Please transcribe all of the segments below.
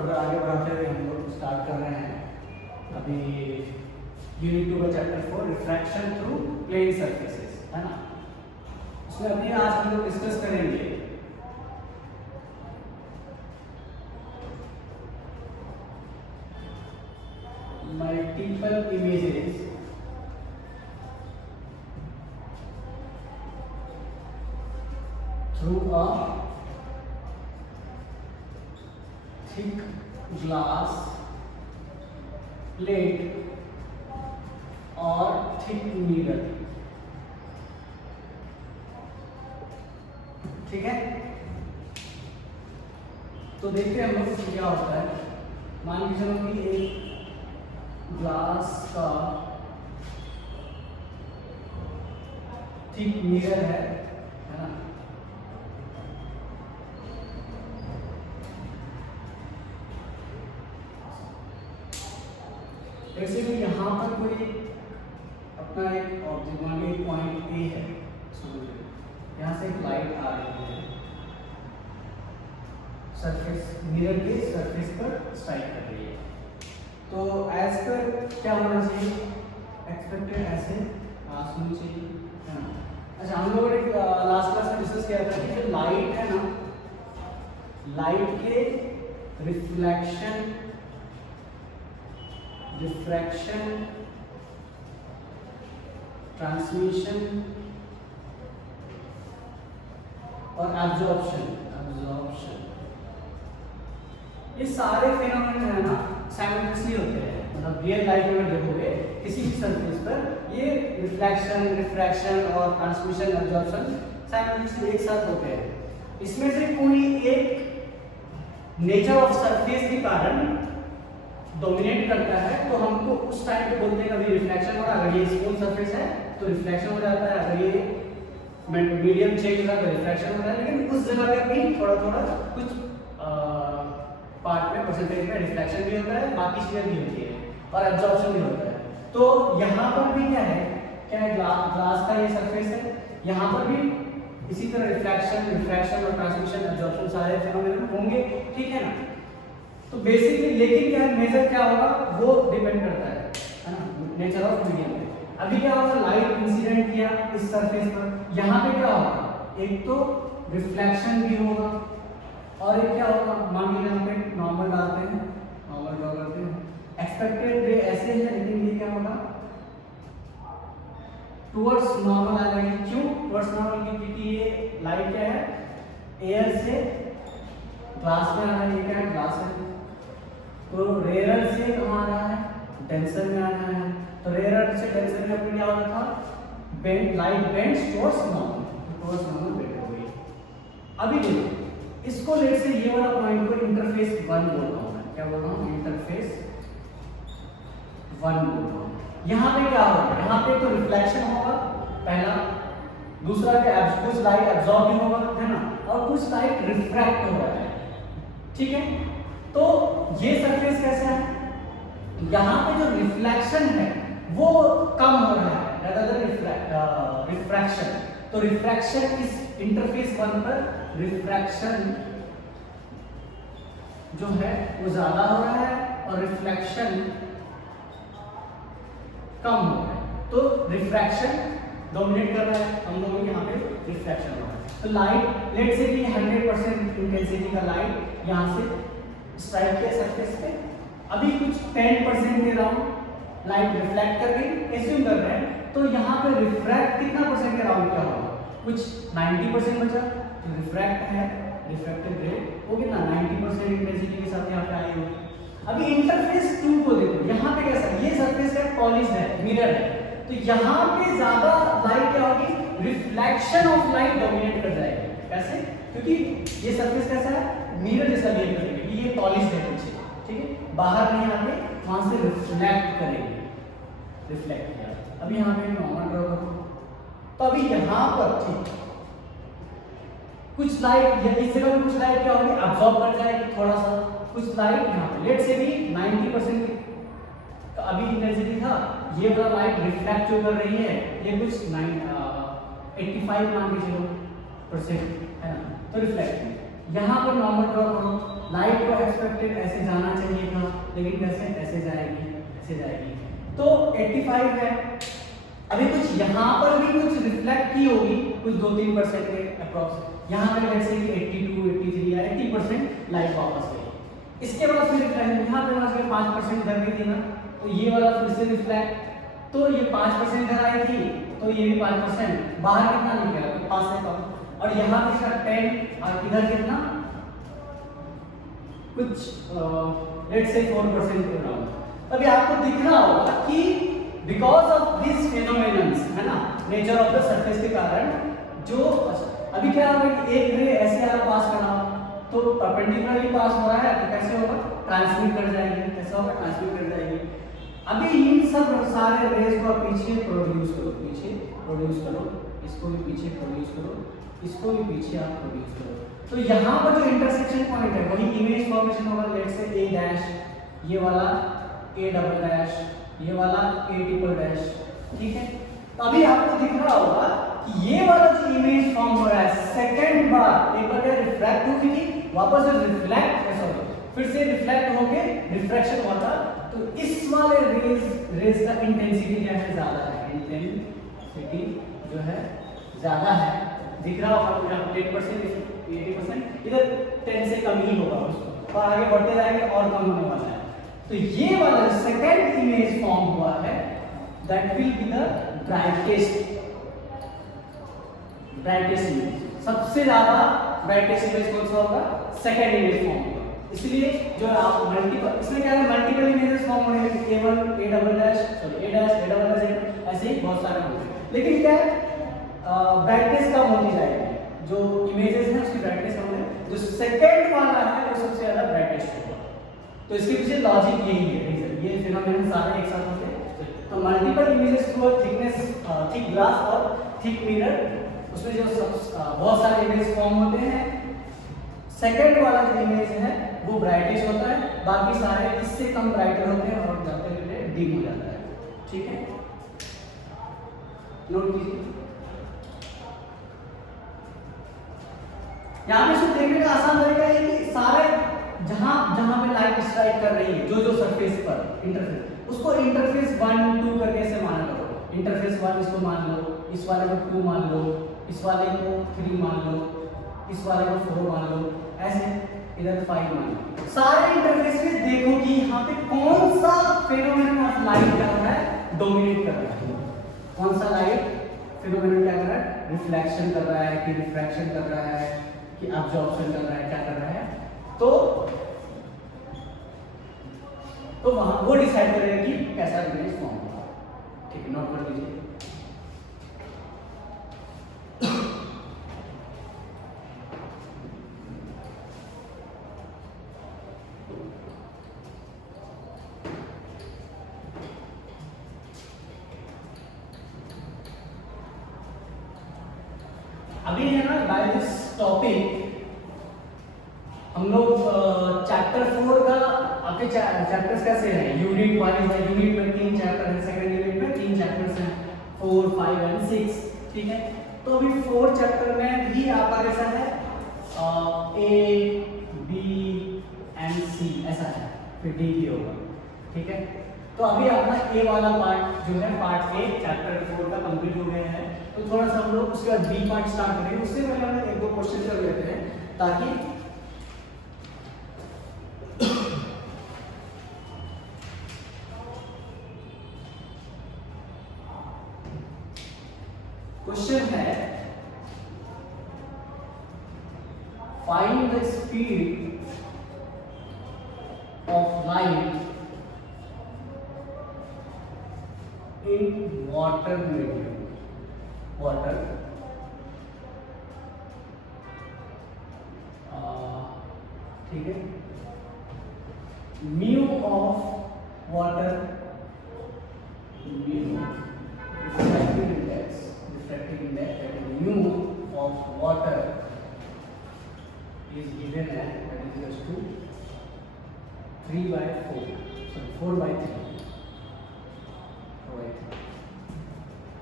Further आगे बढ़ाते हुए हम लोग स्टार्ट कर रहे हैं अभी यूनिट 2 का chapter 4 refraction through plane surfaces, है ना। इसमें अभी आज हम लोग डिस्कस करेंगे multiple images through a thick glass plate or thick mirror, ठीक है। तो देखते हैं हम लोग क्या होता है। मान के चलो कि एक ग्लास का थिक मिरर है ना। जैसे कि यहाँ पर कोई अपना एक ऑब्जेक्ट मान लीजिए पॉइंट ए है, यहाँ से एक लाइट आ रही है, सरफेस मिरर के सरफेस पर स्ट्राइक कर रही है। तो एज पर क्या होना चाहिए, एक्सपेक्टेड ऐसे होनी चाहिए, है ना। अच्छा, हम लोगों ने लास्ट क्लास में डिस्कस किया था कि जो लाइट है ना, लाइट के रिफ्लेक्शन, रिफ्रैक्शन, ट्रांसमिशन और एब्जॉर्प्शन ये सारे फिनोमेना है ना साइमल्टेनियसली होते हैं। मतलब रियल लाइफ में देखोगे किसी भी सरफेस पर ये रिफ्लेक्शन, रिफ्रैक्शन और ट्रांसमिशन, एब्जॉर्प्शन साइमल्टेनियसली एक साथ होते हैं। इसमें से कोई एक नेचर ऑफ सरफेस के कारण डोमिनेट करता है तो हमको उस टाइम पे बोलते हैं कभी रिफ्लेक्शन हो रहा है। अगर ये स्मूथ सरफेस है तो रिफ्लेक्शन हो जाता है, अगर ये मीडियम चेंज होगा तो रिफ्रैक्शन हो रहा है। लेकिन उस जगह पे भी थोड़ा थोड़ा कुछ पार्ट में परसेंटेज में रिफ्लेक्शन भी होता है, बाकी चीजें भी होती है और एब्जॉर्प्शन भी होता है। तो यहाँ पर भी क्या है, ग्लास का ये सरफेस है, यहाँ पर भी इसी तरह रिफ्लेक्शन, रिफ्रैक्शन और ट्रांसमिशन, एब्जॉर्प्शन सारे फिनोमेना होंगे, ठीक है ना। तो बेसिकली लेकिन क्या है, मेजर क्या होगा वो डिपेंड करता है ना, नेचर ऑफ मीडियम पे। अभी क्या होगा, लाइट इंसिडेंट किया इस सरफेस पर, यहाँ पे क्या होगा, एक तो रिफ्लेक्शन भी होगा और एक क्या होगा, मान लीजिए यहाँ पे नॉर्मल डालते हैं, नॉर्मल ड्रॉ करते हैं, एक्सपेक्टेड रे ऐसे है, लेकिन ये क्या होगा टुवर्ड्स नॉर्मल आ जाएगी। क्यों टुवर्ड्स नॉर्मल, क्योंकि ये लाइट क्या है, एयर से ग्लास में आ रहा है, ये क्या है, ग्लास है। तो रेयर से कहाँ आ रहा है, डेंसर में आ रहा है। तो रेयर से डेंसर में अपने क्या हो रहा था, bend, light bends towards normal, towards normal bend हो गई। अभी देखो इसको लेट से ये वाला पॉइंट को इंटरफेस 1 बोल रहा हूं मैं, क्या बोल रहा हूं, इंटरफेस 1 बोल रहा हूं। यहाँ पे क्या होगा, यहाँ पे तो रिफ्लेक्शन होगा पहला, दूसरा क्या, कुछ लाइट एब्जॉर्ब भी होगा, है ना, और कुछ लाइट रिफ्रैक्ट हो रहा है, ठीक है। तो ये सरफेस कैसा है, यहाँ पे जो रिफ्लेक्शन है वो कम हो रहा है rather than रिफ्रैक्शन। तो रिफ्रैक्शन इस इंटरफेस 1 पर रिफ्रैक्शन जो है वो ज्यादा हो रहा है और रिफ्लेक्शन कम हो रहा है। तो रिफ्रैक्शन डोमिनेट कर रहा है, हम लोगों के यहाँ पे रिफ्लेक्शन हो रहा है। तो लाइट लेट से भी 100% इंटेंसिटी का लाइट यहाँ से स्ट्राइक किया सरफेस पे, अभी कुछ 10% के राउंड लाइट रिफ्लेक्ट कर गई, एज्यूम कर रहे हैं। तो यहाँ पे रिफ्रैक्ट कितना परसेंट के राउंड क्या होगा, कुछ 90% बचा। तो रिफ्रैक्ट है, रिफ्रैक्टिव रे वो कितना 90% इंटेंसिटी के साथ यहाँ पे आई होगी। अभी इंटरफेस 2 को देखो, यहाँ पे कैसा, ये सरफेस है पॉलिश्ड है, मिरर है, तो यहाँ पे ज्यादा लाइट क्या होगी, रिफ्लेक्शन ऑफ लाइट डोमिनेट कर जाएगी। कैसे, क्योंकि ये सरफेस कैसा है, मिरर जैसा बिहेव करेगी, ये पॉलिश्ड है पीछे, ठीक है, बाहर नहीं आके वहां से रिफ्लेक्ट करेगी, रिफ्लेक्ट किया। अभी यहाँ पे नॉर्मल ड्रॉ करो, तो अभी यहाँ पर ठीक कुछ लाइट इस जगह पे कुछ लाइट क्या होगी, अब्सॉर्ब कर जाएगी थोड़ा सा, कुछ लाइट यहाँ पे लेट से भी 90% का अभी इंटेंसिटी था, ये वाला लाइट रिफ्लेक्ट जो कर रही है ये कुछ 85 मान के चलो % है ना, तो रिफ्लेक्ट यहाँ पर नॉर्मल ड्रॉ करो, लाइट को एक्सपेक्टेड ऐसे जाना चाहिए था, लेकिन कैसे, ऐसे जाएगी, ऐसे जाएगी, तो 85 है। अभी कुछ यहाँ पर भी कुछ रिफ्लेक्ट की होगी, कुछ 2-3% के अप्रॉक्स, यहाँ पे जैसे 82, 83 या 80% लाइट वापस गई। इसके बाद फिर यहाँ पे वापस 5% इधर गई थी ना, तो ये वाला फिर से रिफ्लेक्ट, तो ये 5% इधर आई थी, तो ये भी 5%, बाहर कितना निकला, तो 5 से कम, और यहाँ पे इसका 10 और इधर कितना, कुछ लेट्स से 4% के अराउंड। अभी आपको दिख रहा होगा कि बिकॉज ऑफ दिस फेनोमेनन्स, है ना, नेचर ऑफ द सरफेस के कारण, जो अभी क्या होगा कि एक रे ऐसे आप पास करना हो, तो परपेंडिकुलरली पास हो रहा है, तो कैसे होगा, ट्रांसमिट कर जाएगी, कैसे होगा, ट्रांसमिट कर जाएगी। अभी इन सब सारे रेज को पीछे प्रोड्यूस करो, पीछे प्रोड्यूस करो, इसको भी पीछे प्रोड्यूस करो, इसको भी पीछे आप प्रोड्यूस करो, तो यहाँ पर जो इंटरसेक्शन पॉइंट है वही इमेज फॉर्मेशन होगा, लेट्स से ए डैश, ये वाला ए डबल डैश, ये वाला ए ट्रिपल डैश, ठीक है। तो अभी आपको दिख रहा होगा कि ये वाला जो इमेज फॉर्म हो रहा है, सेकंड बार एक बार क्या रिफ्लेक्ट हुई थी, वापस से रिफ्लेक्ट सॉरी फिर से रिफ्लेक्ट होके रिफ्रैक्शन हुआ था, तो इस वाले रेज का इंटेंसिटी क्या है, ज्यादा है, इंटेंसिटी जो है ज्यादा है, दिख रहा होगा 10%, 80%, इधर 10 से कम ही होगा उसको, और आगे बढ़ते जाएंगे और कम होने वाला है। तो ये वाला सेकंड इमेज फॉर्म हुआ है, that will be the brightest image, सबसे ज्यादा ब्राइटेस्ट इमेज कौन सा होगा, सेकंड इमेज फॉर्म होगा। इसलिए जो आप मल्टीपल, इसमें क्या है, मल्टीपल इमेजेस फॉर्म होने हैं, A1 A double dash sorry A dash A double dash, ऐसे ही बहुत सारे होंगे, लेकिन क्या है, ब्राइटनेस कम होती जाएगी, जो इमेजेस हैं उसकी ब्राइटनेस कम है, जो सेकंड वाला है वो सबसे ज्यादा ब्राइटेस्ट होगा। तो इसके पीछे लॉजिक यही है, रीजन, ये फिनोमेनन सारे एक साथ होते हैं। तो multiple images through thickness, thick glass और थिक मिरर, उसमें जो बहुत सारे इमेज फॉर्म होते हैं, सेकंड वाला जो इमेज है वो ब्राइटेस्ट होता है, बाकी सारे इससे कम ब्राइटर होते हैं और जाते हुए डिम हो जाता है, ठीक है, नोट कीजिए। यहाँ पे इसको देखने का आसान तरीका है कि सारे जहां पे लाइट स्ट्राइक कर रही है, जो सरफेस पर इंटरफेस, उसको इंटरफेस 1 2 करके ऐसे माना करो, इंटरफेस 1 इसको मान लो, इस वाले को 2 मान लो, इस वाले को 3 मान लो, इस वाले को 4 मान लो, ऐसे इधर 5 मान लो। सारे इंटरफेस में देखो कि यहाँ पे कौन सा फेनोमेनन ऑफ लाइट क्या कर रहा है, डोमिनेट कर रहा है, कौन सा लाइट फेनोमेनन क्या कर रहा है, रिफ्लेक्शन कर रहा है कि रिफ्रैक्शन कर रहा है कि एब्जॉर्प्शन कर रहा है, क्या कर रहा है, तो वहां वो डिसाइड करेगा कि कैसा इमेज फॉर्म होगा, ठीक है, नोट कर लीजिए। अभी है ना, बाय दिस टॉपिक हम लोग चैप्टर 4 का, आपके चैप्टर्स कैसे हैं, यूनिट वाइज है, यूनिट में 3 चैप्टर हैं, सेकंड यूनिट में 3 चैप्टर्स हैं, 4 5 एंड 6, ठीक है। तो अभी 4 चैप्टर में भी आपका कैसा है, A B एंड C ऐसा है, फिर D भी होगा, ठीक है। तो अभी अपना A वाला पार्ट जो है, पार्ट A चैप्टर 4 का कंप्लीट हो गया है, तो थोड़ा सा हम लोग उसके बाद B पार्ट स्टार्ट करेंगे। उससे पहले हम एक दो क्वेश्चन कर लेते हैं, ताकि क्वेश्चन है, find the speed of light in water medium, water, ठीक है, mu of water, mu refractive index, mu of water is given as, that is equals to 3/4, so 4/3,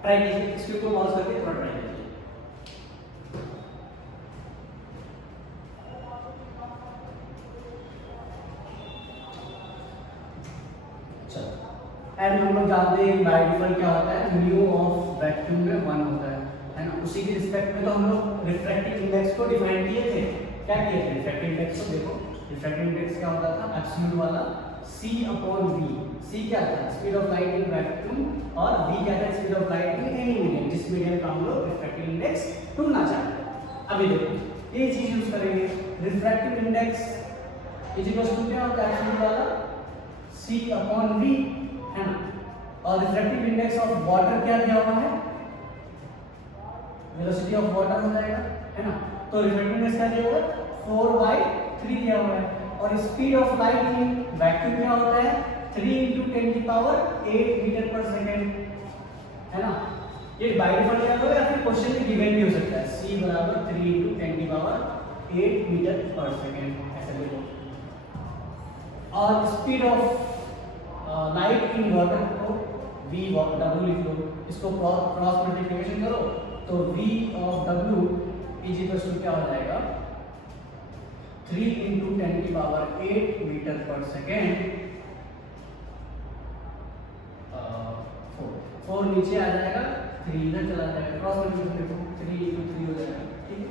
try कीजिए, इसके ऊपर माउस करके थोड़ा ट्राई कीजिए। एंड हम लोग जानते हैं कि बाय डिफॉल्ट क्या होता है, म्यू ऑफ वैक्यूम में 1 होता है ना। उसी के रिस्पेक्ट में तो हम लोग रिफ्रैक्टिव इंडेक्स को डिफाइन किए थे। क्या किए थे रिफ्रैक्टिव इंडेक्स को? देखो रिफ्रैक्टिव इंडेक्स क्या होता था, एब्सोल्यूट वाला c/v। c क्या था, speed of light in vacuum, और v क्या था, speed of light in any medium, जिस मीडियम का हम लोग रिफ्रैक्टिव इंडेक्स ढूंढना चाहते हैं। अभी देखो ये चीज यूज करेंगे, refractive index is equal to क्या होता है, एब्सोल्यूट वाला c/v है ना। और रिफ्रैक्टिव इंडेक्स ऑफ वाटर क्या दिया हुआ है, वेलोसिटी ऑफ वाटर हो जाएगा, है ना। तो रिफ्रैक्टिव इंडेक्स क्या दिया हुआ है, 4/3 दिया हुआ है। और speed of light in vacuum क्या होता है, 3 × 10⁸ मीटर पर सेकेंड, है ना। ये बाय डिफॉल्ट क्या होगा, या फिर क्वेश्चन में गिवन भी हो सकता है, c बराबर 3 × 10⁸ मीटर पर सेकेंड, ऐसे लिखो। और speed of light in water को v w लिख लो, इसको क्रॉस मल्टीप्लिकेशन करो तो v of w is equal to क्या हो जाएगा, 3 × 10⁸ मीटर पर सेकेंड। 4 नीचे आ जाएगा, 3 इधर चला जाएगा, क्रॉस मल्टीप्लिकेशन 3 × 3 हो जाएगा, ठीक है।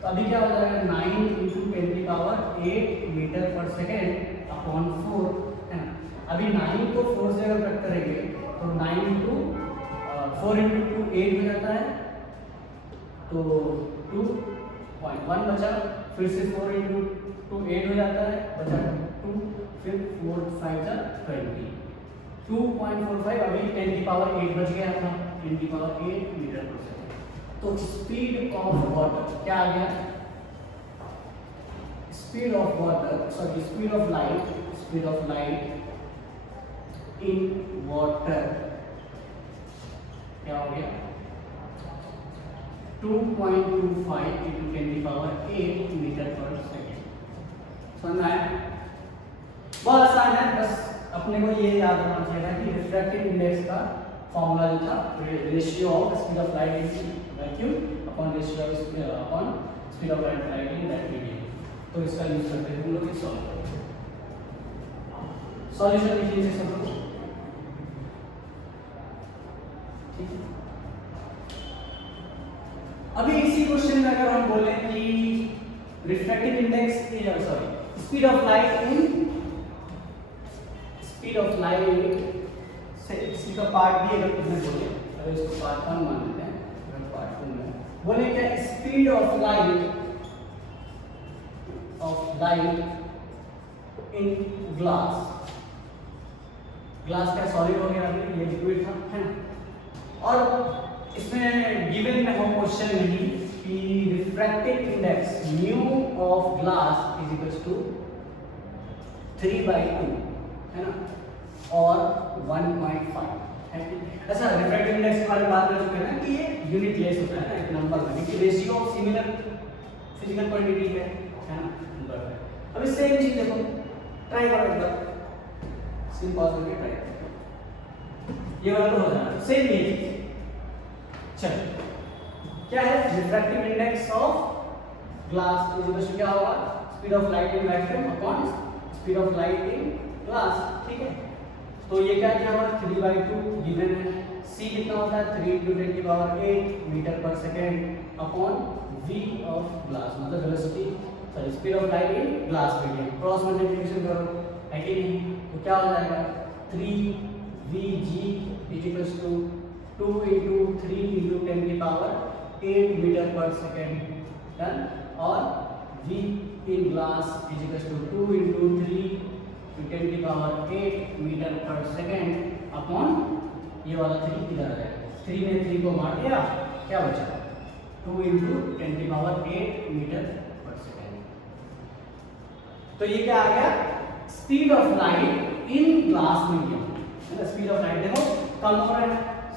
तो अभी क्या हो जाएगा, 9 × 10⁸ मीटर पर सेकेंड अपॉन 4, है ना। अभी 9 को 4 से अगर कट करेंगे तो 9 × 4 × 2 8 हो जाता है, तो 2.1 बचा, फिर से 4 × 2 8 हो जाता है, बचा 2, फिर 4 5 जा 20, 2.45। अभी 10⁸ बच गया था, 10⁸ मीटर पर सेकेंड। तो स्पीड ऑफ वाटर क्या आ गया, speed of water, sorry speed of light in water क्या हो गया, 2.25 × 10⁸ मीटर पर सेकेंड। समझ आया? बहुत आसान है, बस अपने को ये याद रखना चाहिए कि रिफ्रैक्टिव इंडेक्स का फॉर्मूला जो था, ratio of speed of light in vacuum upon ratio upon speed of light in that medium. तो इसका यूज करते हैं हम लोग इस सॉल्यूशन लिख लीजिए सब लोग, ठीक है। अभी इसी क्वेश्चन में अगर हम बोले कि refractive index, sorry speed of light से इसका पार्ट भी अगर तुमने बोले, अगर इसको पार्ट 1 मान लेते हैं, अगर पार्ट 2 में बोले क्या, speed of light in glass क्या सॉलिड हो गया, ये लिक्विड था, है ना। और इसमें गिवन में हो क्वेश्चन में ही कि refractive index mu of glass is equal to 3/2, है ना, और 1.5 है। अच्छा, रिफ्रैक्टिव इंडेक्स के बारे में बात कर चुके हैं कि ये यूनिट लेस होता है ना, एक नंबर में, क्योंकि ratio of similar physical quantity है ना, नंबर है। अब इस सेम चीज देखो, ट्राई करो एक बार, स्क्रीन पॉज करके ट्राई करो, ये वाला तो हो जाना सेम ये चीज। चलो क्या है, refractive index of glass is equal to क्या होगा, speed of light in vacuum upon speed of light in glass, ठीक है। तो ये क्या दिया हुआ, 3/2 गिवन है, c कितना होता है, 3 × 10⁸ meter per second upon v of glass, मतलब velocity, sorry speed of light in glass medium, cross multiplication करो, है कि नहीं। तो क्या हो जाएगा, 3vg is equal to 2 × 3 × 10⁸ meter per second, done. और v in glass is equal to 2 × 3 × 10⁸ meter per second upon ये वाला 3 इधर आ जाएगा, 3 में 3 को मार दिया, क्या बचा, 2 × 10⁸ मीटर पर सेकेंड। तो ये क्या आ गया, speed of light in glass medium, है ना। स्पीड ऑफ लाइट देखो कम हो रहा है,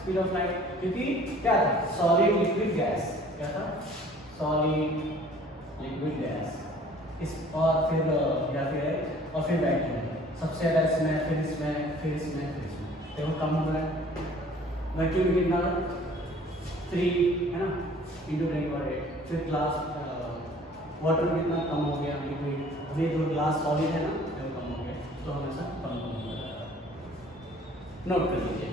स्पीड ऑफ लाइट, क्योंकि क्या था, सॉलिड लिक्विड गैस, क्या था, सॉलिड लिक्विड गैस, इस और फिर या फिर वैक्यूम, सबसे ज्यादा इसमें, फिर इसमें देखो कम हो रहा है। वैक्यूम में कितना, 3 है ना, × 10⁸, फिर ग्लास वाटर में कितना कम हो गया लिक्विड, अभी जो ग्लास सॉलिड है ना वो कम हो गया, तो हमेशा कम हो जाएगा। नोट कर लीजिए।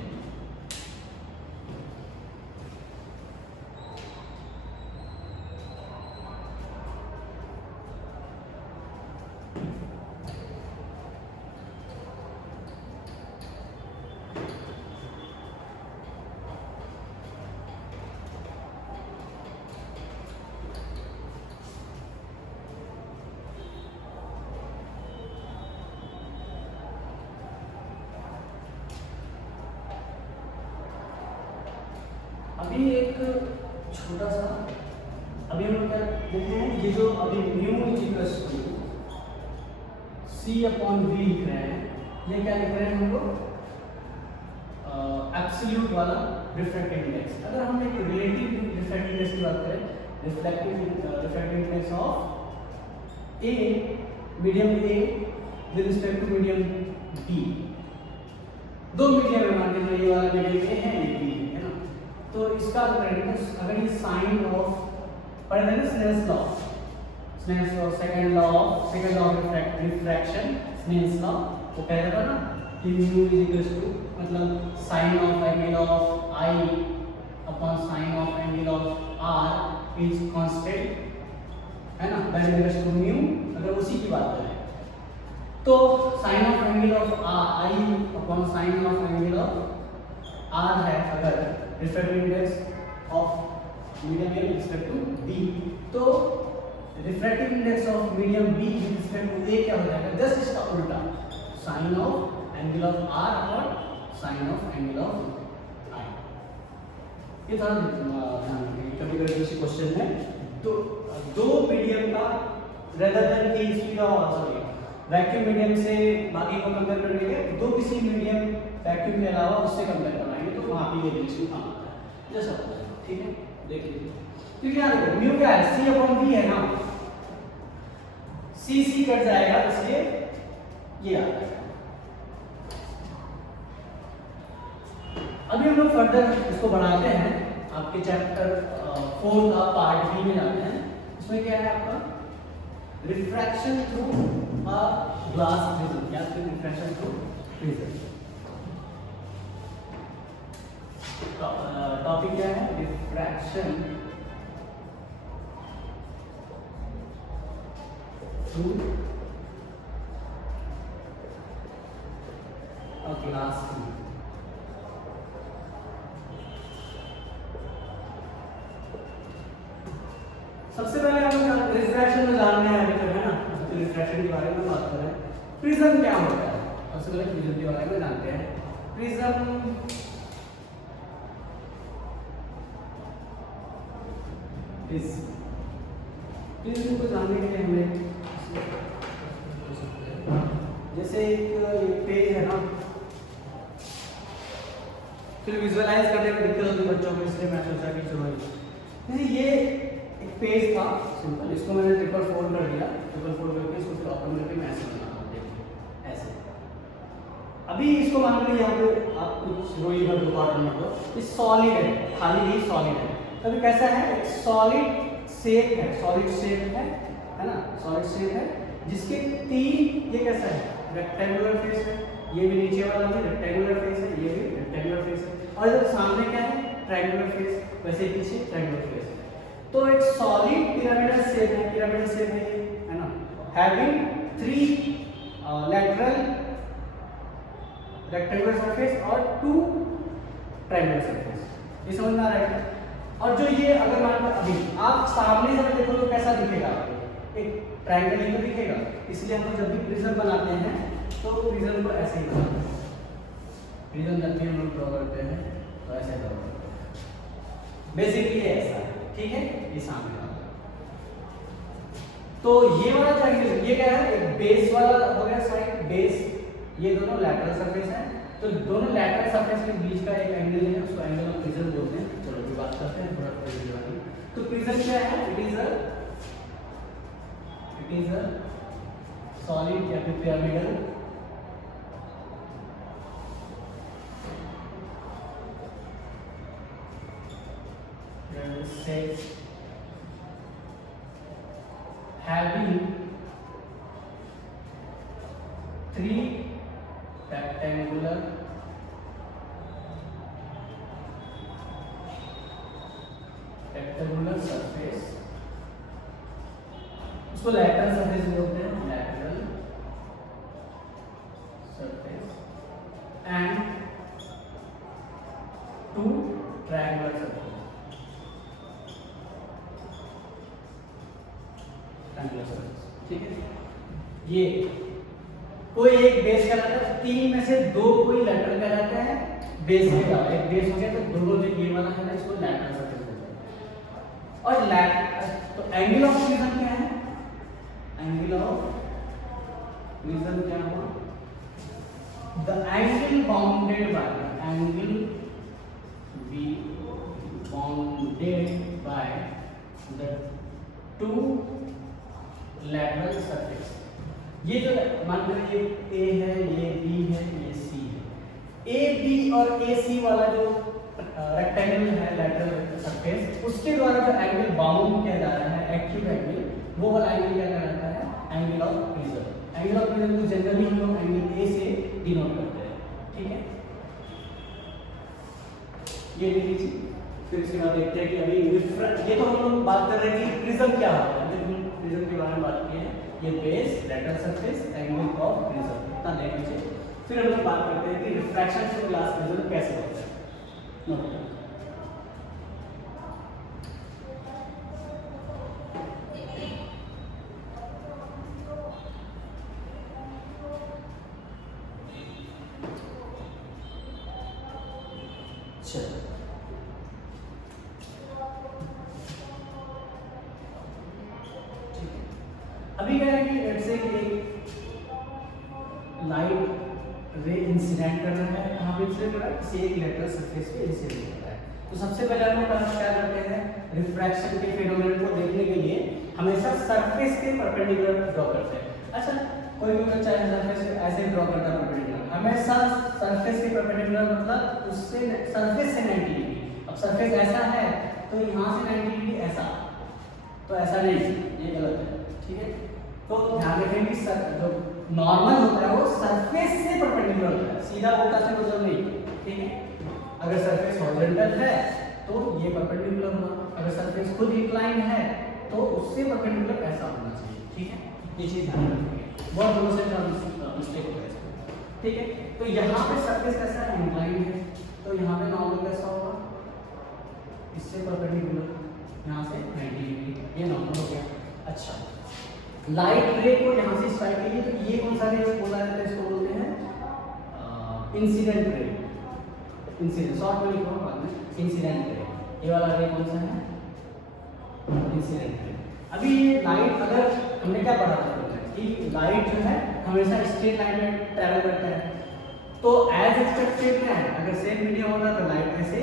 अभी एक छोटा सा, अभी हम लोग क्या देखते हैं, ये जो अभी mu is equals to c upon v लिख रहे हैं, ये क्या लिख रहे हैं हम लोग, एब्सोल्यूट वाला रिफ्रैक्टिव इंडेक्स। अगर हम एक रिलेटिव रिफ्रैक्टिव इंडेक्स की बात करें, refractive index of A, medium A with respect to medium B, दो मीडियम है, मान लीजिए ये वाला मीडियम ए है, ये बी है ना, तो इसका अगर ये साइन ऑफ पढ़े थे ना Snell's law, second law of refraction, Snell's law, वो कह रहा था ना कि म्यू इज इक्वल्स टू, मतलब sine of angle of i upon sine of angle of r is constant, है ना, that is equals to mu. अगर उसी की बात करें तो sine of angle of i upon sine of angle of r है अगर refractive index of medium A with respect to be, तो refractive index of medium B with respect to A क्या हो जाएगा, जस्ट इसका उल्टा, sine of angle of R upon sine of angle of I. ये था ध्यान रखिए, कभी कभी किसी क्वेश्चन में तो दो मीडियम का रेदर देन कि speed of sorry vacuum medium से बाकी को कंपेयर करने के, दो किसी मीडियम वैक्यूम के अलावा उससे कंपेयर कराएंगे तो वहां पे ये रिलेशन काम आता है, जैसा होता है, ठीक है, देख लीजिए। क्योंकि यहाँ देखो म्यू क्या है, सी अपॉन वी है ना, सी सी कट जाएगा, इसलिए ये आ जाएगा। अभी हम लोग फर्दर इसको बढ़ाते हैं, आपके चैप्टर 4 का पार्ट बी में जाते हैं। इसमें क्या है आपका, refraction through a glass prism, या फिर रिफ्रैक्शन थ्रू प्रिज्म। टॉपिक क्या है, refraction through a glass prism. सबसे पहले हम रिफ्रैक्शन में जानने हैं, है ना, तो रिफ्रैक्शन के बारे में बात कर रहे हैं। प्रिज्म क्या होता है, सबसे पहले प्रिज्म के बारे में जानते हैं। प्रिज्म प्रिज्म को जानने के लिए हमें जैसे एक पेज है ना, फिर विजुअलाइज करने में दिक्कत होती है बच्चों को, इसलिए मैं सोचा कि चलो जैसे ये एक पेज था सिंपल, इसको मैंने ट्रिपल फोल्ड कर दिया, ट्रिपल फोल्ड करके इसको फिर ओपन करके मैं ऐसे बना रहा हूं, ऐसे। अभी इसको मान लीजिए यहाँ पे आप कुछ रोई भर डिपार्टमेंट को, ये सॉलिड है, खाली नहीं सॉलिड है। तभी कैसा है, एक सॉलिड शेप है, सॉलिड शेप है ना, सॉलिड शेप है जिसके तीन, ये कैसा है, रेक्टेंगुलर फेस है, ये भी नीचे वाला भी रेक्टेंगुलर फेस है, ये भी रेक्टेंगुलर फेस है, और इधर सामने क्या है, ट्रायंगुलर फेस, वैसे पीछे ट्रायंगुलर फेस। तो एक सॉलिड पिरामिडल शेप है, पिरामिडल शेप है ये, है ना, हैविंग 3 लैटरल रेक्टेंगुलर सरफेस और 2 ट्रायंगुलर सरफेस, ये समझ में आ रहा है। और जो ये अगर मान लो अभी आप सामने से देखो तो कैसा दिखेगा आपको, एक ट्रायंगल ही तो दिखेगा, इसलिए हम जब भी प्रिज्म बनाते हैं तो प्रिज्म को ऐसे ही बनाते हैं, प्रिज्म जब भी हम लोग ड्रॉ करते हैं तो ऐसे ड्रॉ करते हैं, बेसिकली ऐसा है, ठीक है, ये सामने वाला। तो ये वाला ट्रायंगल, ये क्या है, एक बेस वाला हो गया साइड, बेस, ये दोनों लैटरल सरफेस है, तो दोनों लैटरल सरफेस के बीच का एक एंगल है, उसको एंगल ऑफ प्रिज्म बोलते हैं। चलो अभी बात करते हैं थोड़ा प्रिज्म वाली। तो प्रिज्म क्या है, इट इज अ सॉलिड या फिर पिरामिडल शेप having 3 rectangular उसको लैटरल सरफेस बोलते हैं, lateral surface and two triangular surface, triangular surface, ठीक है। ये कोई एक बेस कहलाता है, तीन में से दो कोई लैटरल कहलाता है, बेस के अलावा एक बेस हो गया तो दोनों जो ये वाला है ना इसको लैटरल सरफेस बोलते हैं। और तो एंगल ऑफ कोलिजन क्या है, एंगल ऑफ कोलिजन क्या हुआ, the angle bounded bye, angle be bounded by the two lateral surface. ये जो मान लो ये ए है, ये बी है, ये सी है, ए बी और ए सी वाला जो रेक्टेंगल है लैटरल सरफेस, उसके द्वारा जो एंगल बाउंड किया जा रहा है एक्यूट एंगल, वो वाला एंगल क्या कहलाता है, angle of collision. Angle of collision को जनरली हम लोग एंगल ए से डिनोट करते हैं, ठीक है। ये लिख लीजिए। फिर इसके बाद देखते हैं कि अभी ये तो हम लोग बात कर रहे हैं कि प्रिज्म क्या होता है, प्रिज्म के बारे में बात की है, ये base, lateral surface, angle of prism, इतना देख लीजिए। फिर हम लोग बात करते हैं कि रिफ्रैक्शन से ग्लास प्रिज्म कैसे होता है। नोट करें। चलो अभी क्या है कि लेट्स से कि लाइट रे इंसिडेंट कर रहा है, कहाँ पे इंसिडेंट कर रहा है, किसी एक लैटरल सरफेस पे इंसिडेंट कर रहा है। तो सबसे पहले हम लोग क्या करते हैं, रिफ्रैक्शन के फिनोमेनन को देखने के लिए हमेशा सरफेस के परपेंडिकुलर ड्रॉ करते हैं। अच्छा, कोई भी बच्चा है सरफेस पे ऐसे ड्रॉ करता है परपेंडिकुलर, हमेशा सरफेस के परपेंडिकुलर मतलब उससे सरफेस से 90 डिग्री। अब सरफेस ऐसा है तो यहाँ से 90 डिग्री ऐसा, तो ऐसा नहीं, ये गलत है, ठीक है। तो ध्यान रखें कि जो नॉर्मल होता है वो सरफेस से परपेंडिकुलर होता है, सीधा उल्टा से मतलब नहीं, ठीक है। अगर सरफेस हॉरिजॉन्टल है तो ये परपेंडिकुलर होगा, अगर सरफेस खुद इंक्लाइन है तो उससे परपेंडिकुलर ऐसा होना चाहिए, ठीक है। ये चीज ध्यान रखेंगे, बहुत दोनों से मिस्टेक होता है इसमें, ठीक है। तो यहाँ पे सरफेस कैसा है, इंक्लाइन है, तो यहाँ पे नॉर्मल कैसा होगा, इससे परपेंडिकुलर, यहाँ से 90 डिग्री, ये नॉर्मल हो गया। अच्छा, लाइट रे को यहाँ से स्ट्राइक कीजिए, तो ये कौन सा रे बोला जाता है, इसको बोलते हैं इंसिडेंट रे, इंसिडेंट, शॉर्ट में लिखो बाद में, इंसिडेंट रे। ये वाला रे कौन सा है, इंसिडेंट रे। अभी ये लाइट, अगर हमने क्या पढ़ा था कि लाइट जो है हमेशा स्ट्रेट लाइन में ट्रैवल करता है, तो एज एक्सपेक्टेड क्या है, अगर सेम मीडियम होगा तो लाइट ऐसे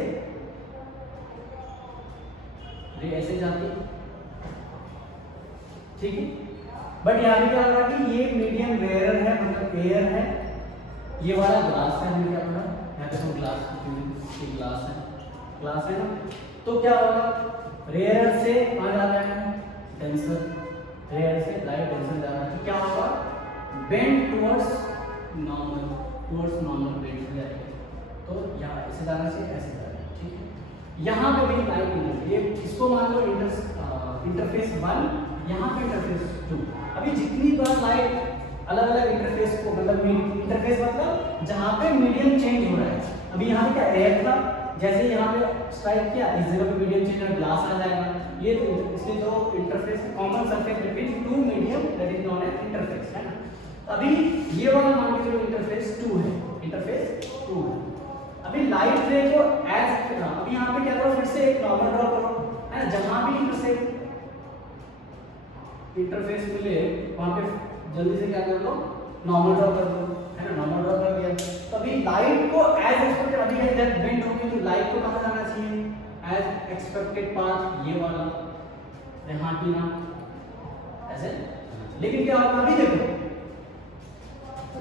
रे ऐसे जाती, ठीक है। बट यहाँ पे क्या हो रहा है कि ये मीडियम रेयर है, मतलब एयर है, ये वाला ग्लास है, हमने क्या पढ़ा, यहाँ पे तो ग्लास है ना, तो क्या होगा, रेयर से कहाँ जा रहा है, डेंसर, रेयर से लाइट डेंसर जा रहा है, तो क्या होगा, बेंड टुवर्ड्स नॉर्मल बेंड हो जाएगा, तो यहाँ ऐसे जाना चाहिए, ऐसे जाना चाहिए, ठीक है। यहाँ पे भी लाइट नहीं, ये इसको मान लो इंटरफेस 1, यहाँ पे इंटरफेस 2। अभी जितनी बार लाइट अलग अलग इंटरफेस को, मतलब इंटरफेस मतलब जहाँ पे मीडियम चेंज हो रहा है, अभी यहाँ पे क्या एयर था, जैसे यहाँ पे स्ट्राइक किया, इस जगह पे मीडियम चेंज और ग्लास आ जाएगा, ये तो इसलिए जो interface common surface between two medium that is known as interface, है ना। अभी ये वाला मान के चलो इंटरफेस 2 है, इंटरफेस 2 है। अभी लाइट रे को एज, अभी यहाँ पे क्या करो, फिर से एक नॉर्मल ड्रॉ करो, है ना, जहाँ भी इंटरफेस मिले वहाँ पे जल्दी से क्या कर लो, नॉर्मल ड्रॉ कर दो, है ना, नॉर्मल ड्रॉ कर दिया। तो अभी लाइट को एज एक्सपेक्टेड, अभी जब बेंड होगी तो लाइट को कहाँ जाना चाहिए, एज एक्सपेक्टेड पाथ, ये वाला यहाँ की ना ऐसे। लेकिन क्या होगा, अभी देखो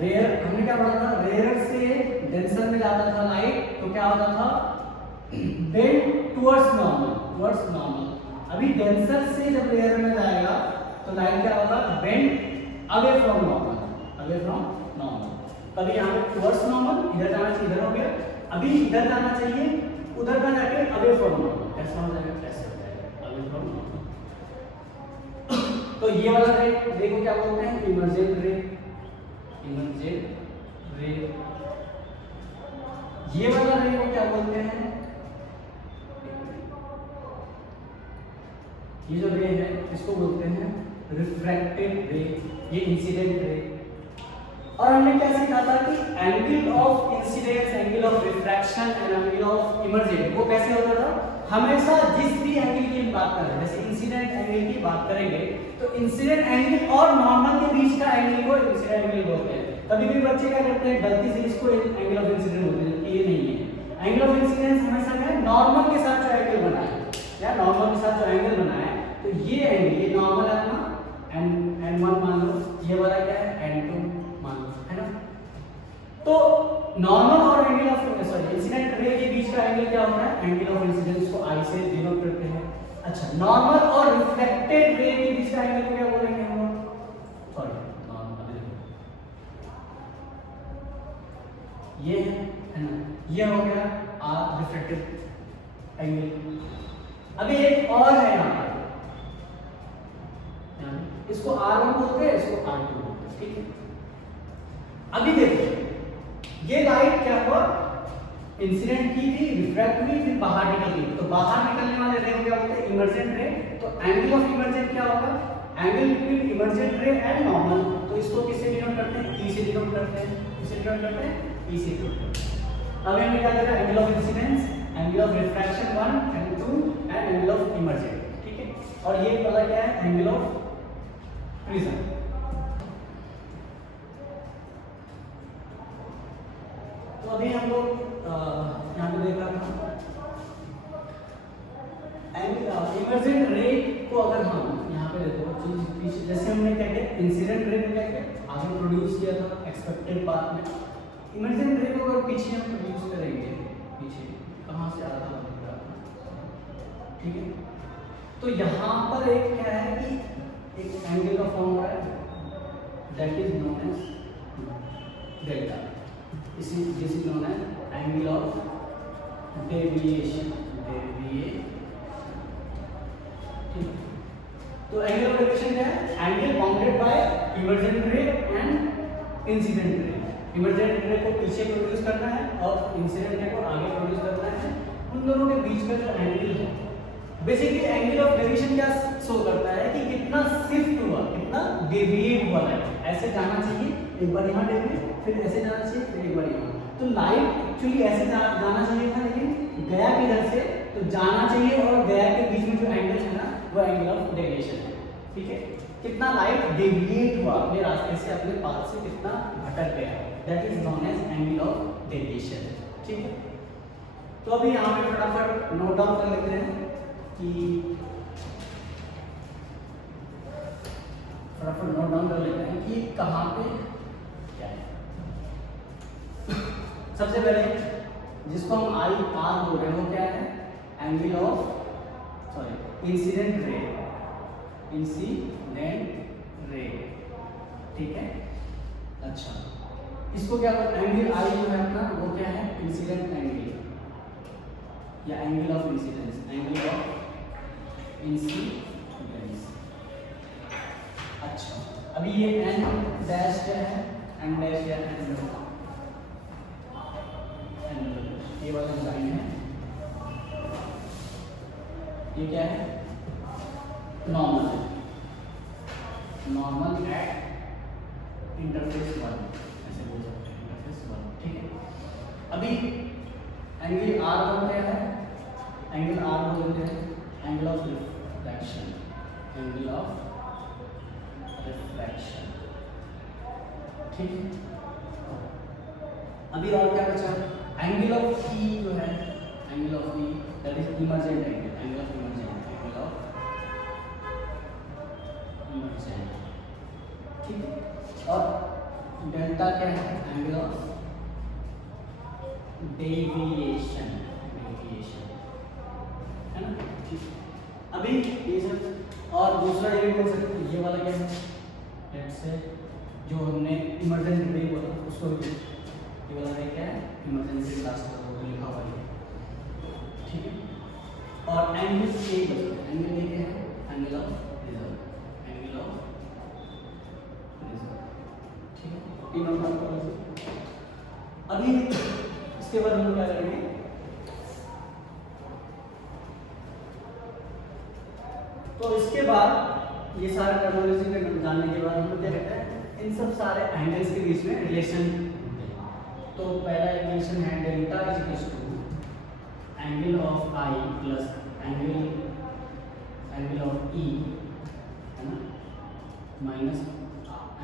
रेयर, हमने क्या पढ़ा था, रेयर से डेंसर में जाता था लाइट, तो क्या होता था, बेंड टुवर्ड्स नॉर्मल। अभी डेंसर से जब रेयर में जाएगा तो लाइट क्या होगा, बेंड अवे फ्रॉम नॉर्मल। तभी यहाँ पे टुवर्ड्स नॉर्मल, इधर जाना चाहिए, इधर हो गया, अभी इधर जाना चाहिए, उधर का जाके अवे फ्रॉम नॉर्मल, ऐसा हो जाएगा, ऐसे हो जाएगा, अवे फ्रॉम नॉर्मल। तो तो ये वाला रे को क्या बोलते हैं? इमर्जेंट रे। इमर्जेंट रे। ये वाला रे को क्या बोलते हैं? ये जो रे है इसको बोलते हैं रिफ्रैक्टेड रे, ये इंसिडेंट रे। और हमने क्या सीखा था कि angle of incidence, angle of refraction and angle of emergent वो कैसे होता था? हमेशा जिस भी एंगल की हम बात कर रहे हैं, जैसे इंसिडेंट एंगल की बात करेंगे तो इंसिडेंट एंगल और नॉर्मल के बीच का एंगल को इंसिडेंट एंगल बोलते हैं। कभी भी बच्चे क्या करते हैं, गलती से इसको एंगल ऑफ इंसिडेंट बोलते हैं, ये नहीं है। एंगल ऑफ इंसिडेंस हमेशा क्या है? नॉर्मल के साथ जो एंगल बना है या नॉर्मल के साथ जो एंगल बना है, तो ये एंगल, ये नॉर्मल है ना, n1 मान लो, ये वाला क्या है n2 मान लो, है ना। तो नॉर्मल और एंगल ऑफ इंसिडेंट रे के बीच का एंगल क्या होता है? एंगल ऑफ इंसिडेंस को I से डिनोट करते हैं। अच्छा, नॉर्मल और रिफ्लेक्टेड रे के बीच का एंगल को क्या बोलेंगे हम लोग? सॉरी, नॉर्मल ये है ना, ये हो गया R रिफ्लेक्टेड एंगल। अभी एक और है यहाँ पर, इसको R1 बोलते हैं, इसको R2 बोलते हैं, ठीक है। अभी देखो ये लाइट क्या हुआ? इंसिडेंट की थी, रिफ्रैक्ट हुई, फिर बाहर निकल गई। तो बाहर निकलने वाले रे को क्या बोलते हैं? इमर्जेंट रे। तो एंगल ऑफ इमर्जेंट क्या होगा? Angle between emergent ray and normal. तो इसको किससे डिनोट करते हैं? E से डिनोट करते हैं। किससे डिनोट करते हैं? E से डिनोट करते हैं। अब हमें क्या देगा? Angle of incidence, angle of refraction 1 and 2 and angle of emergent, ठीक है। और ये वाला क्या है? Angle of prism. तो अभी हम लोग यहाँ पे देख रहा था इमर्जेंट रे को, अगर हम यहाँ पे देखो जैसे हमने क्या किया, इंसिडेंट रे को क्या किया आगे प्रोड्यूस किया था एक्सपेक्टेड पाथ में। इमर्जेंट रे को अगर पीछे हम प्रोड्यूस करेंगे, पीछे कहाँ से आ रहा है, ठीक है। तो यहाँ पर एक क्या है कि एक एंगल का फॉर्म हो रहा है, that is known as delta. इसी this is known as angle of deviation, तो एंगल ऑफ डेविएशन क्या है? Angle bounded by emergent ray and incident ray. Emergent ray को पीछे प्रोड्यूस करना है और इंसिडेंट रे को आगे प्रोड्यूस करना है। उन दोनों के बीच का जो एंगल है, बेसिकली एंगल ऑफ डेविएशन क्या शो करता है कि कितना शिफ्ट हुआ, कितना डेविएट हुआ लाइट। ऐसे जाना चाहिए, एक बार यहाँ डेविएट, फिर ऐसे जाना चाहिए, फिर एक बार यहाँ। तो लाइट एक्चुअली ऐसे जाना चाहिए था, लेकिन गया किधर से? तो जाना चाहिए और गया के बीच में जो एंगल है ना, वो एंगल ऑफ डेविएशन है, ठीक है। कितना लाइट डेविएट हुआ अपने रास्ते से, अपने पाथ से कितना भटक गया, that is known as angle of deviation, ठीक है। तो अभी यहाँ पे फटाफट नोट डाउन कर लेते हैं कि फटाफट नोट डाउन कर लेते हैं कि कहाँ पे क्या है। सबसे पहले जिसको हम आई आर बोल रहे हैं वो क्या है? Angle of incident ray, incident ray, ठीक है। अच्छा, इसको क्या बोलते हैं? एंगल आई जो है अपना वो क्या है? इंसिडेंट एंगल या angle of incidence, angle of incidence. अच्छा, अभी ये एन डैश क्या है? एन डैश या एन, ये वाला लाइन है, ये क्या है? नॉर्मल है, नॉर्मल एट इंटरफेस 1, ऐसे बोल सकते हैं, इंटरफेस 1, ठीक है। अभी एंगल R1 क्या है? एंगल R बोलते हैं angle of reflection, angle of reflection, ठीक है। अभी और क्या बचा? एंगल ऑफ E जो है, angle of E that is emergent angle, angle of emergent, angle of emergent, ठीक है। और डेल्टा क्या है? एंगल ऑफ डेविएशन, डेविएशन, है ना, ठीक। अभी ये सब और दूसरा ये बोल सकते हैं, ये वाला क्या है? लेट्स से जो हमने इमर्जेंट रे बोला उसको, ये वाला रे क्या है? इमरजेंसी लास्ट का वो लिखा हुआ है, ठीक है। और एंगल ए बचता है, एंगल ए क्या है? Angle of prism, angle of T naught R plus A. अभी इसके बाद हम क्या करेंगे, तो इसके बाद ये सारे टर्मिनोलॉजी के जानने के बाद हम लोग क्या कहते हैं, इन सब सारे एंगल्स के बीच में रिलेशन होते हैं। तो पहला इक्वेशन है delta is equal to angle of I plus angle of E, है ना, minus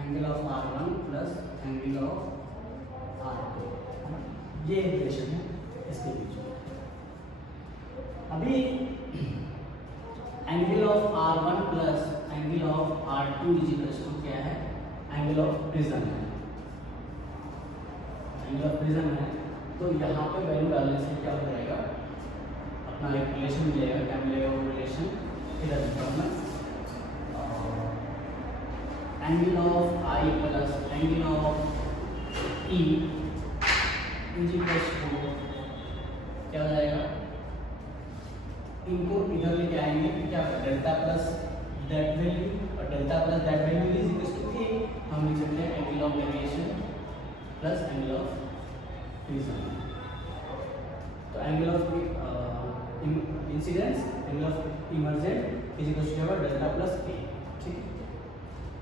angle of R1 plus angle of R2, ये रिलेशन है इसके बीच में। अभी angle of R1 plus angle of R2 is equal to क्या है, एंगल ऑफ प्रिज्म है, एंगल ऑफ प्रिज्म है। तो यहाँ पे वैल्यू डालने से क्या हो जाएगा, अपना एक रिलेशन मिलेगा, क्या मिलेगा, वो रिलेशन इधर निकालना, angle of I plus angle of E is equal to क्या हो जाएगा, इनको इधर लेके आएंगे, क्या डेल्टा प्लस दैट वैल्यू और delta plus that value is equal to A, हम लिख सकते हैं angle of deviation plus angle of prism. तो angle of incidence, angle of emergent is equal to delta plus A, ठीक है,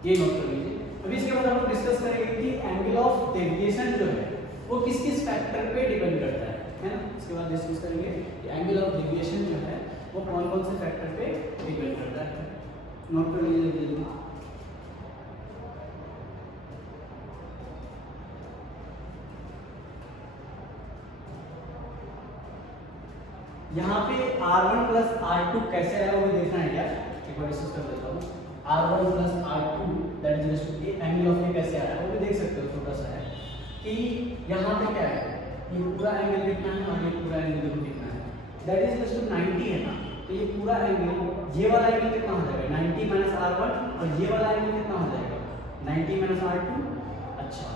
ये note कर लीजिए। अभी इसके बाद हम लोग डिस्कस करेंगे कि एंगल ऑफ डेविएशन जो है वो किस किस फैक्टर पे डिपेंड करता है ना। इसके बाद डिस्कस करेंगे कि एंगल ऑफ डेविएशन जो है वो कौन कौन से फैक्टर पे डिपेंड करता है, नोट कर लीजिए जल्दी। यहाँ पे R1 प्लस R2 कैसे आएगा वो भी देखना है क्या, एक बार डिस्कस कर देता हूँ। R1 plus R2 that is equal to angle of A कैसे आ रहा है वो भी देख सकते हो, छोटा सा है कि यहाँ पे क्या है, ये पूरा एंगल कितना है और ये पूरा एंगल कितना है, दैट इज इक्वल टू 90 है ना। तो ये पूरा एंगल, ये वाला एंगल कितना हो जाएगा, 90 माइनस R1, और ये वाला एंगल कितना हो जाएगा, 90 माइनस R2। अच्छा